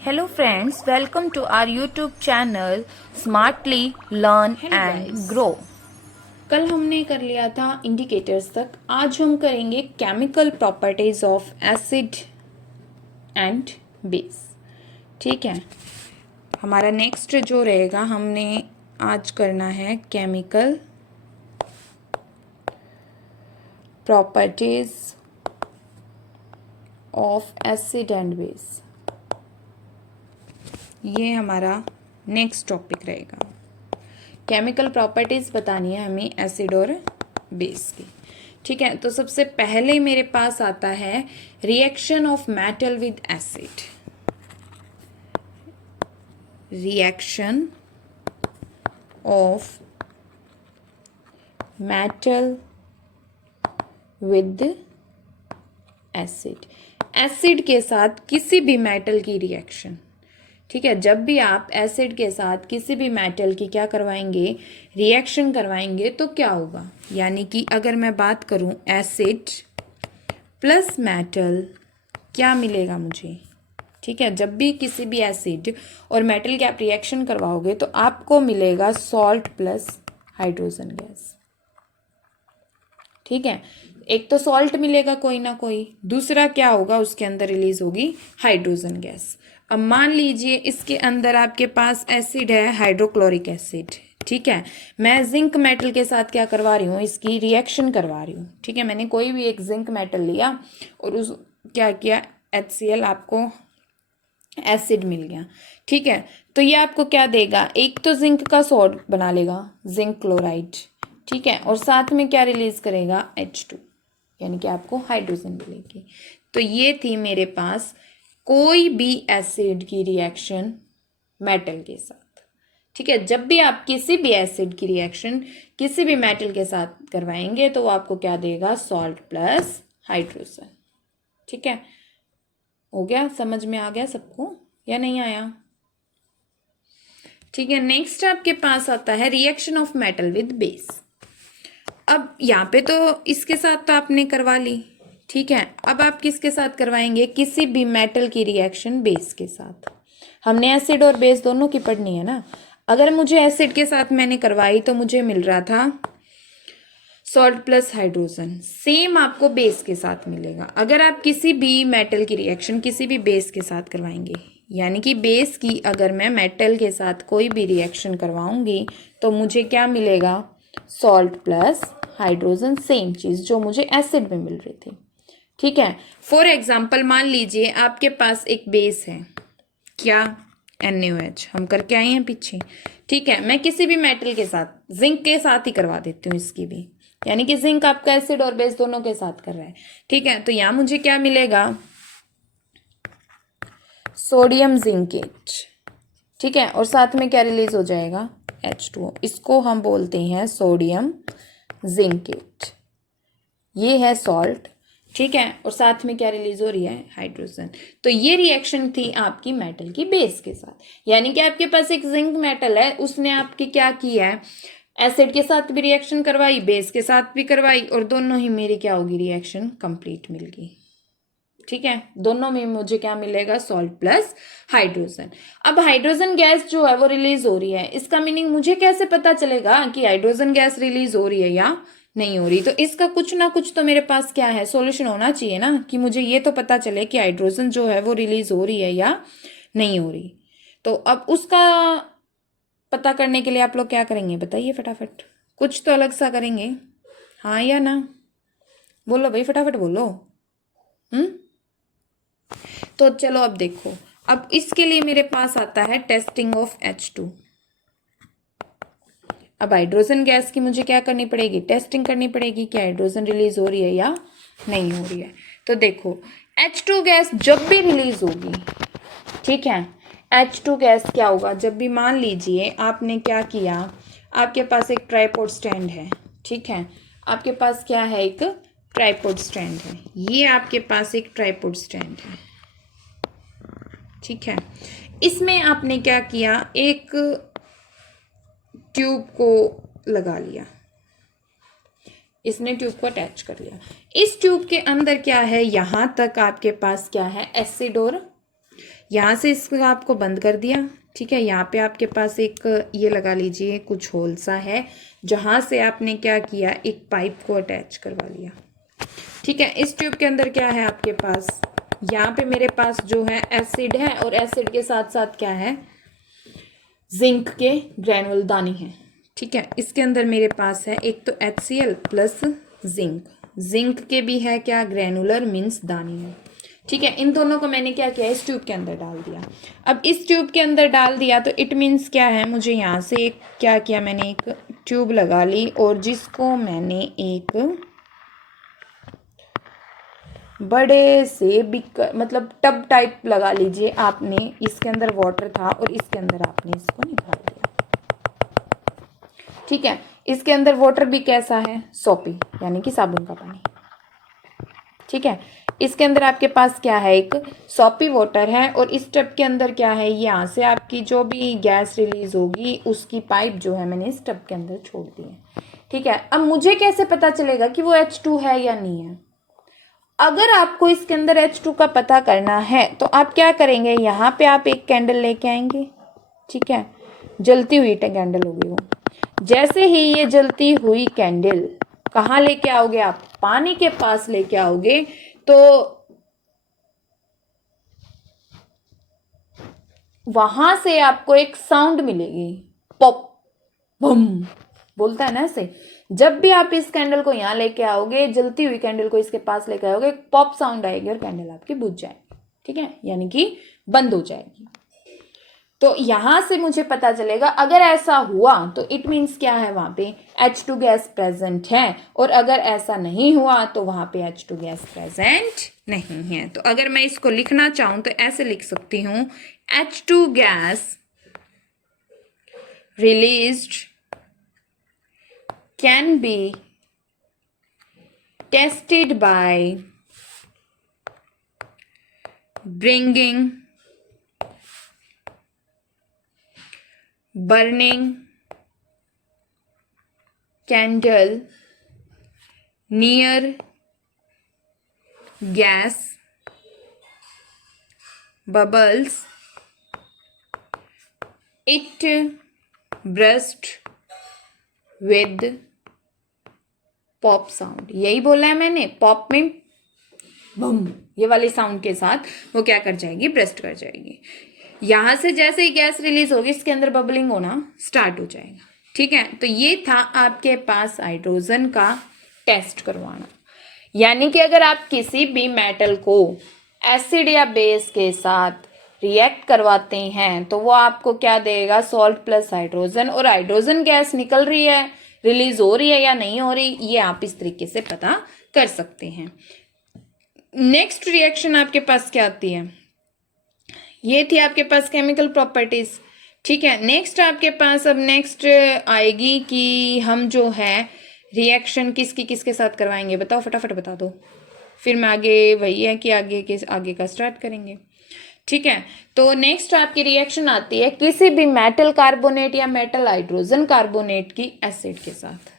Hello friends, welcome to our YouTube channel Smartly Learn Hello and guys। Grow। कल हमने कर लिया था इंडिकेटर्स तक। आज हम करेंगे chemical properties of acid and base. ठीक है, हमारा नेक्स्ट जो रहेगा हमने आज करना है chemical properties of acid and base. ये हमारा नेक्स्ट टॉपिक रहेगा। केमिकल प्रॉपर्टीज बतानी है हमें एसिड और बेस की। ठीक है, तो सबसे पहले मेरे पास आता है reaction of metal with acid. Reaction of metal with acid, acid के साथ किसी भी मेटल की रिएक्शन। ठीक है, जब भी आप एसिड के साथ किसी भी मेटल की क्या करवाएंगे, रिएक्शन करवाएंगे, तो क्या होगा, यानी कि अगर मैं बात करूं एसिड प्लस मेटल क्या मिलेगा मुझे। ठीक है, जब भी किसी भी एसिड और मेटल की आप रिएक्शन करवाओगे तो आपको मिलेगा सॉल्ट प्लस हाइड्रोजन गैस। ठीक है, एक तो सॉल्ट मिलेगा कोई ना कोई, दूसरा क्या होगा, उसके अंदर रिलीज होगी हाइड्रोजन गैस। अब मान लीजिए इसके अंदर आपके पास एसिड है, हाइड्रोक्लोरिक एसिड। ठीक है, मैं जिंक मेटल के साथ क्या करवा रही हूँ, इसकी रिएक्शन करवा रही हूँ। ठीक है, मैंने कोई भी एक जिंक मेटल लिया और उस क्या किया, HCl आपको एसिड मिल गया। ठीक है, तो ये आपको क्या देगा, एक तो जिंक का सॉल्ट बना लेगा, जिंक क्लोराइड। ठीक है, और साथ में क्या रिलीज करेगा, H2, यानी कि आपको हाइड्रोजन मिलेगी। तो ये थी मेरे पास कोई भी एसिड की रिएक्शन मेटल के साथ। ठीक है, जब भी आप किसी भी एसिड की रिएक्शन किसी भी मेटल के साथ करवाएंगे तो वो आपको क्या देगा, सॉल्ट प्लस हाइड्रोजन। ठीक है, हो गया, समझ में आ गया सबको या नहीं आया। ठीक है, नेक्स्ट आपके पास आता है reaction of metal with base. अब यहाँ पे तो इसके साथ तो आपने करवा ली। ठीक है, अब आप किसके साथ करवाएंगे, किसी भी मेटल की रिएक्शन बेस के साथ। हमने एसिड और बेस दोनों की पढ़नी है ना। अगर मुझे एसिड के साथ मैंने करवाई तो मुझे मिल रहा था सॉल्ट प्लस हाइड्रोजन, सेम आपको बेस के साथ मिलेगा अगर आप किसी भी मेटल की रिएक्शन किसी भी बेस के साथ करवाएंगे। यानी कि बेस की अगर मैं मेटल के साथ कोई भी रिएक्शन करवाऊंगी तो मुझे क्या मिलेगा, सॉल्ट प्लस हाइड्रोजन, सेम चीज जो मुझे एसिड में मिल रही थी। ठीक है, फॉर एग्जाम्पल मान लीजिए आपके पास एक बेस है, क्या, NaOH, हम करके आए हैं पीछे। ठीक है, मैं किसी भी मेटल के साथ जिंक के साथ ही करवा देती हूँ इसकी भी, यानी कि जिंक आपका एसिड और बेस दोनों के साथ कर रहा है। ठीक है, तो यहां मुझे क्या मिलेगा, सोडियम जिंकेट। ठीक है, और साथ में क्या रिलीज हो जाएगा, H2O, इसको हम बोलते हैं सोडियम जिंकेट। ये है सॉल्ट। ठीक है, और साथ में क्या रिलीज हो रही है, हाइड्रोजन। तो ये रिएक्शन थी आपकी मेटल की बेस के साथ। यानी कि आपके पास एक जिंक मेटल है, उसने आपकी क्या किया है, एसिड के साथ भी रिएक्शन करवाई, बेस के साथ भी करवाई, और दोनों ही मेरी क्या होगी, रिएक्शन कंप्लीट मिल गई। ठीक है, दोनों में मुझे क्या मिलेगा, सॉल्ट प्लस हाइड्रोजन। अब हाइड्रोजन गैस जो है वो रिलीज हो रही है, इसका मीनिंग मुझे कैसे पता चलेगा कि हाइड्रोजन गैस रिलीज हो रही है या नहीं हो रही। तो इसका कुछ ना कुछ तो मेरे पास क्या है, सॉल्यूशन होना चाहिए ना, कि मुझे ये तो पता चले कि हाइड्रोजन जो है वो रिलीज हो रही है या नहीं हो रही। तो अब उसका पता करने के लिए आप लोग क्या करेंगे, बताइए फटाफट, कुछ तो अलग सा करेंगे, हाँ या ना, बोलो भाई फटाफट बोलो। तो चलो अब देखो, अब इसके लिए मेरे पास आता है टेस्टिंग ऑफ H2। अब हाइड्रोजन गैस की मुझे क्या करनी पड़ेगी, टेस्टिंग करनी पड़ेगी कि हाइड्रोजन रिलीज हो रही है या नहीं हो रही है। तो देखो H2 गैस जब भी रिलीज होगी, ठीक है, H2 गैस क्या होगा, जब भी मान लीजिए आपने क्या किया, आपके पास एक ट्राइपॉड स्टैंड है। ठीक है, आपके पास क्या है, एक ट्राइपॉड स्टैंड है, ये आपके पास एक ट्राइपॉड स्टैंड है। ठीक है, इसमें आपने क्या किया, एक ट्यूब को लगा लिया, इसने ट्यूब को अटैच कर लिया। इस ट्यूब के अंदर क्या है, यहां तक आपके पास क्या है, एसिड और यहाँ से इसको आपको बंद कर दिया, ठीक है। यहाँ पे आपके पास एक ये लगा लीजिए कुछ होल सा है, जहाँ से आपने क्या किया, एक पाइप को अटैच करवा लिया, ठीक है। इस ट्यूब के अंदर क्या है आपके पास, यहाँ पे मेरे पास जो है एसिड है, और एसिड के साथ साथ क्या है, जिंक के ग्रैनुल दाने हैं, ठीक है। इसके अंदर मेरे पास है एक तो HCl प्लस जिंक, जिंक के भी है क्या, ग्रैनुलर मीन्स दाने हैं, ठीक है। इन दोनों को मैंने क्या किया, इस ट्यूब के अंदर डाल दिया। अब इस ट्यूब के अंदर डाल दिया तो इट मीन्स क्या है, मुझे यहाँ से एक क्या किया, मैंने एक ट्यूब लगा ली, और जिसको मैंने एक बड़े से बिक मतलब टब टाइप लगा लीजिए आपने, इसके अंदर वाटर था और इसके अंदर आपने इसको निकाल दिया, ठीक है। इसके अंदर वाटर भी कैसा है, सोपी यानी कि साबुन का पानी, ठीक है। इसके अंदर आपके पास क्या है, एक सोपी वाटर है, और इस टब के अंदर क्या है, यहाँ से आपकी जो भी गैस रिलीज होगी उसकी पाइप जो है मैंने इस टब के अंदर छोड़ दी है, ठीक है। अब मुझे कैसे पता चलेगा कि वो H2 है या नहीं है। अगर आपको इसके अंदर H2 का पता करना है तो आप क्या करेंगे, यहाँ पे आप एक कैंडल लेके आएंगे, ठीक है। जलती हुई कैंडल होगी वो, जैसे ही ये जलती हुई कैंडल कहाँ लेके आओगे आप, पानी के पास लेके आओगे, तो वहां से आपको एक साउंड मिलेगी, पॉप बम बोलता है ना ऐसे। जब भी आप इस कैंडल को यहाँ लेके आओगे, जलती हुई कैंडल को इसके पास लेके आओगे, पॉप साउंड आएगी और कैंडल आपकी बुझ जाएगी, ठीक है, यानी कि बंद हो जाएगी। तो यहां से मुझे पता चलेगा, अगर ऐसा हुआ तो इट मीन्स क्या है, वहां पे H2 गैस प्रेजेंट है, और अगर ऐसा नहीं हुआ तो वहां पे H2 गैस प्रेजेंट नहीं है। तो अगर मैं इसको लिखना चाहूं तो ऐसे लिख सकती हूं, H2 gas released can be tested by bringing burning candle near gas bubbles, it burst with pop sound, यही बोला है मैंने, पॉप में बम, ये वाली साउंड के साथ वो क्या कर जाएगी, ब्रस्ट कर जाएगी। यहां से जैसे ही गैस रिलीज होगी इसके अंदर बबलिंग होना स्टार्ट हो जाएगा, ठीक है। तो ये था आपके पास हाइड्रोजन का टेस्ट करवाना, यानी कि अगर आप किसी भी मेटल को एसिड या बेस के साथ रिएक्ट करवाते हैं तो वो आपको क्या देगा, सॉल्ट प्लस हाइड्रोजन, और हाइड्रोजन गैस निकल रही है, रिलीज हो रही है या नहीं हो रही, ये आप इस तरीके से पता कर सकते हैं। नेक्स्ट रिएक्शन आपके पास क्या आती है, ये थी आपके पास केमिकल प्रॉपर्टीज, ठीक है। नेक्स्ट आपके पास अब नेक्स्ट आएगी कि हम जो है रिएक्शन किसकी किसके साथ करवाएंगे, बताओ फटाफट बता दो, फिर मैं आगे वही है कि आगे का स्टार्ट करेंगे, ठीक है। तो नेक्स्ट आपकी रिएक्शन आती है किसी भी मेटल कार्बोनेट या मेटल हाइड्रोजन कार्बोनेट की एसिड के साथ।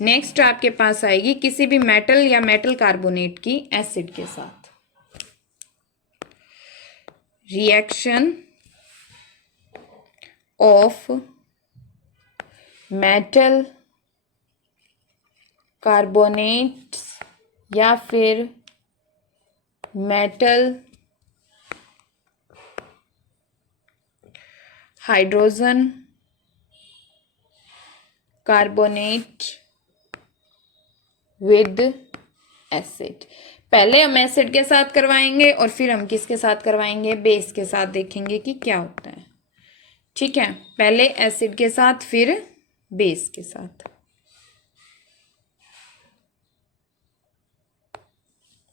नेक्स्ट आपके पास आएगी किसी भी मेटल या मेटल कार्बोनेट की एसिड के साथ। रिएक्शन ऑफ मेटल कार्बोनेट्स या फिर metal hydrogen carbonate with acid. पहले हम एसिड के साथ करवाएंगे और फिर हम किसके साथ करवाएंगे, बेस के साथ, देखेंगे कि क्या होता है, ठीक है। पहले एसिड के साथ फिर बेस के साथ।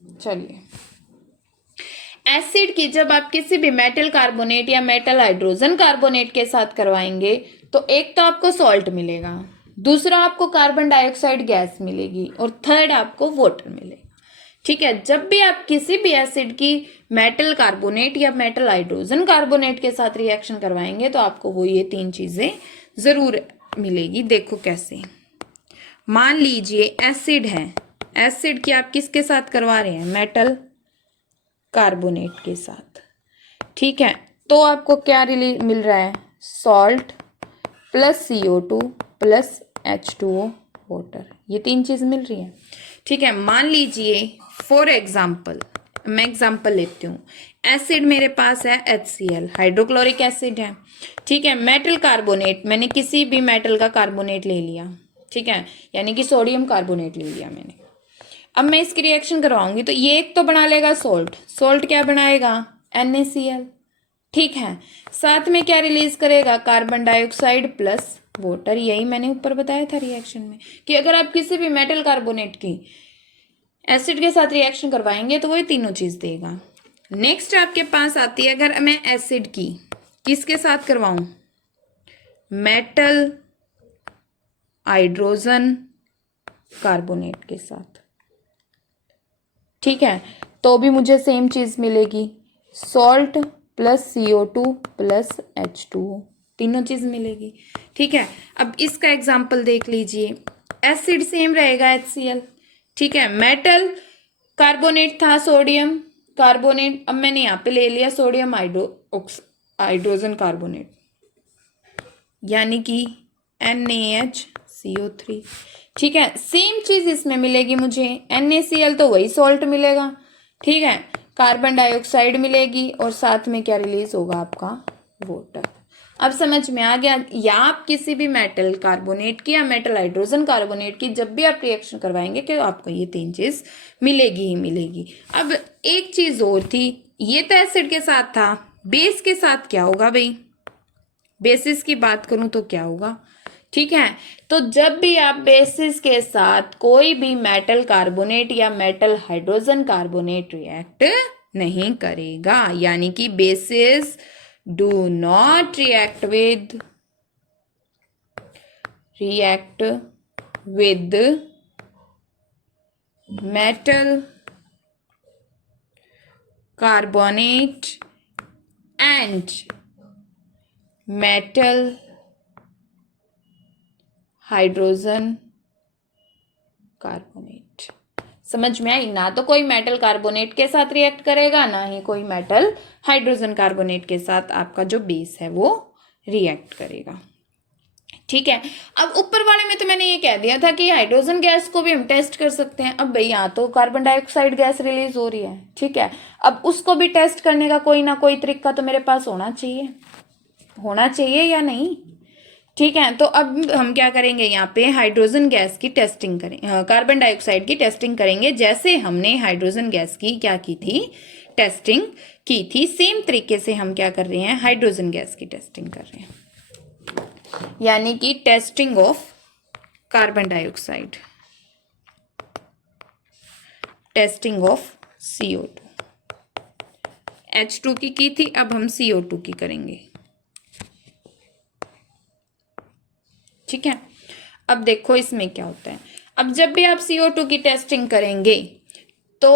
चलिए, एसिड की जब आप किसी भी मेटल कार्बोनेट या मेटल हाइड्रोजन कार्बोनेट के साथ करवाएंगे तो एक तो आपको सॉल्ट मिलेगा, दूसरा आपको कार्बन डाइऑक्साइड गैस मिलेगी, और थर्ड आपको वाटर मिलेगा, ठीक है। जब भी आप किसी भी एसिड की मेटल कार्बोनेट या मेटल हाइड्रोजन कार्बोनेट के साथ रिएक्शन करवाएंगे तो आपको वो ये तीन चीजें जरूर मिलेगी। देखो कैसे, मान लीजिए एसिड है, एसिड की आप किसके साथ करवा रहे हैं, मेटल कार्बोनेट के साथ, ठीक है, तो आपको क्या मिल रहा है, salt plus CO2 plus H2O water, ये तीन चीज मिल रही है। ठीक है, मान लीजिए फॉर एग्जाम्पल, मैं एग्जाम्पल लेती हूँ, एसिड मेरे पास है HCl, हाइड्रोक्लोरिक एसिड है। ठीक है, मेटल कार्बोनेट, मैंने किसी भी मेटल का कार्बोनेट ले लिया, ठीक है, यानी कि सोडियम कार्बोनेट ले लिया मैंने। अब मैं इसकी रिएक्शन करवाऊंगी तो ये एक तो बना लेगा सोल्ट, सोल्ट क्या बनाएगा, NaCl। ठीक है, साथ में क्या रिलीज करेगा, कार्बन डाइऑक्साइड प्लस वाटर। यही मैंने ऊपर बताया था रिएक्शन में कि अगर आप किसी भी मेटल कार्बोनेट की एसिड के साथ रिएक्शन करवाएंगे तो वो ये तीनों चीज देगा। नेक्स्ट आपके पास आती है, अगर मैं एसिड की किसके साथ करवाऊं, मेटल हाइड्रोजन कार्बोनेट के साथ, ठीक है, तो भी मुझे सेम चीज मिलेगी, salt plus CO2 plus H2O, तीनों चीज मिलेगी। ठीक है, अब इसका एग्जाम्पल देख लीजिए, एसिड सेम रहेगा HCl, ठीक है, मेटल कार्बोनेट था सोडियम कार्बोनेट, अब मैंने यहाँ पे ले लिया सोडियम हाइड्रोजन कार्बोनेट, यानी कि NaHCO3। ठीक है, सेम चीज इसमें मिलेगी मुझे, NaCl तो वही सॉल्ट मिलेगा, ठीक है, कार्बन डाइऑक्साइड मिलेगी और साथ में क्या रिलीज होगा आपका, वाटर। अब समझ में आ गया, या आप किसी भी मेटल कार्बोनेट की या मेटल हाइड्रोजन कार्बोनेट की जब भी आप रिएक्शन करवाएंगे कि आपको ये तीन चीज मिलेगी ही मिलेगी। अब एक चीज और थी, ये तो एसिड के साथ था, बेस के साथ क्या होगा भाई, बेसिस की बात करूं तो क्या होगा, ठीक है, तो जब भी आप बेसिस के साथ कोई भी मेटल कार्बोनेट या मेटल हाइड्रोजन कार्बोनेट रिएक्ट नहीं करेगा, यानी कि basis do not react with metal carbonate and metal hydrogen carbonate. समझ में आई, ना तो कोई मेटल कार्बोनेट के साथ रिएक्ट करेगा, ना ही कोई मेटल हाइड्रोजन कार्बोनेट के साथ आपका जो बेस है वो रिएक्ट करेगा। ठीक है, अब ऊपर वाले में तो मैंने ये कह दिया था कि हाइड्रोजन गैस को भी हम टेस्ट कर सकते हैं। अब भाई यहाँ तो कार्बन डाइऑक्साइड गैस रिलीज हो रही है, ठीक है, अब उसको भी टेस्ट करने का कोई ना कोई तरीका तो मेरे पास होना चाहिए या नहीं। ठीक है, तो अब हम क्या करेंगे, यहाँ पे हाइड्रोजन गैस की टेस्टिंग करें, कार्बन डाइऑक्साइड की टेस्टिंग करेंगे, जैसे हमने हाइड्रोजन गैस की क्या की थी, टेस्टिंग की थी, सेम तरीके से हम क्या कर रहे हैं, हाइड्रोजन गैस की टेस्टिंग कर रहे हैं, यानी कि testing of carbon dioxide, testing of CO2, H2 की थी, अब हम CO2 की करेंगे। ठीक है, अब देखो इसमें क्या होता है, अब जब भी आप CO2 की टेस्टिंग करेंगे तो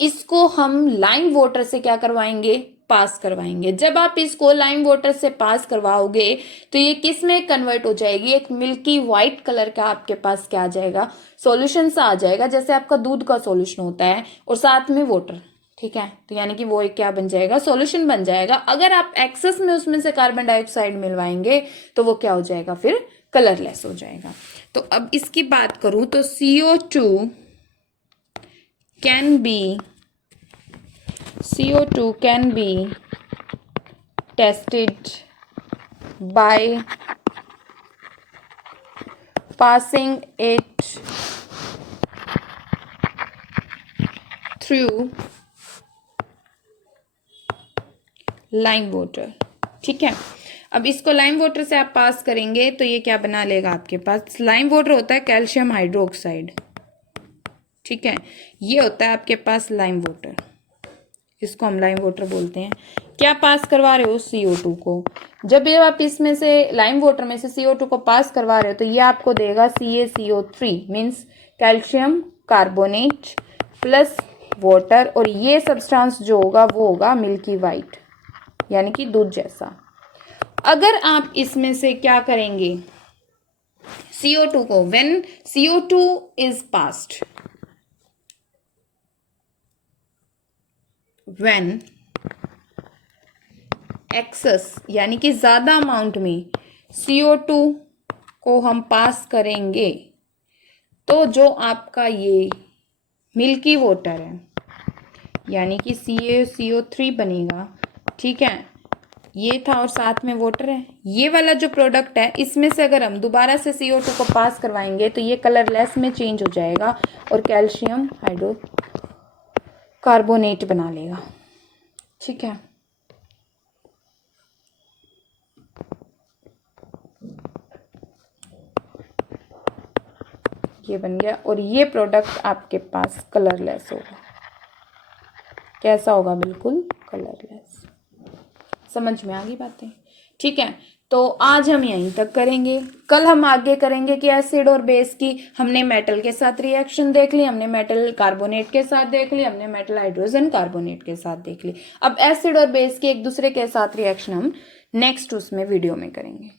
इसको हम लाइम वाटर से क्या करवाएंगे, पास करवाएंगे। जब आप इसको लाइम वाटर से पास करवाओगे तो ये किस में कन्वर्ट हो जाएगी, एक मिल्की वाइट कलर का आपके पास क्या आ जाएगा, सॉल्यूशन सा आ जाएगा, जैसे आपका दूध का सॉल्यूशन होता है और साथ में वाटर। ठीक है, तो यानी कि वो एक क्या बन जाएगा, सॉल्यूशन बन जाएगा। अगर आप एक्सेस में उसमें से कार्बन डाइऑक्साइड मिलवाएंगे तो वो क्या हो जाएगा, फिर कलरलेस हो जाएगा। तो अब इसकी बात करूं तो CO2 can be tested by passing it through lime water. ठीक है, अब इसको लाइम वाटर से आप पास करेंगे तो ये क्या बना लेगा आपके पास, लाइम वाटर होता है कैल्शियम हाइड्रोक्साइड, ठीक है, ये होता है आपके पास लाइम वाटर, इसको हम लाइम वाटर बोलते हैं। क्या पास करवा रहे हो, CO2 को। जब भी आप इसमें से लाइम वाटर में से CO2 को पास करवा रहे हो तो ये आपको देगा CaCO3 means calcium carbonate plus water, और ये सब्सटेंस जो होगा वो होगा मिल्की वाइट, यानी कि दूध जैसा। अगर आप इसमें से क्या करेंगे, CO2 को, when CO2 is passed, when excess यानी कि ज़्यादा अमाउंट में CO2 को हम पास करेंगे तो जो आपका ये मिल्की वाटर है यानी कि CaCO3 बनेगा, ठीक है, ये था और साथ में वाटर है। ये वाला जो प्रोडक्ट है इसमें से अगर हम दोबारा से CO2 को पास करवाएंगे तो ये कलरलेस में चेंज हो जाएगा और कैल्शियम हाइड्रोकार्बोनेट बना लेगा, ठीक है। ये बन गया और ये प्रोडक्ट आपके पास कलरलेस होगा। कैसा होगा? बिल्कुल कलरलेस। समझ में आ गई बातें? ठीक है, तो आज हम यहीं तक करेंगे। कल हम आगे करेंगे कि एसिड और बेस की हमने मेटल के साथ रिएक्शन देख ली, हमने मेटल कार्बोनेट के साथ देख ली, हमने मेटल हाइड्रोजन कार्बोनेट के साथ देख ली। अब एसिड और बेस की एक दूसरे के साथ रिएक्शन हम नेक्स्ट उसमें वीडियो में करेंगे।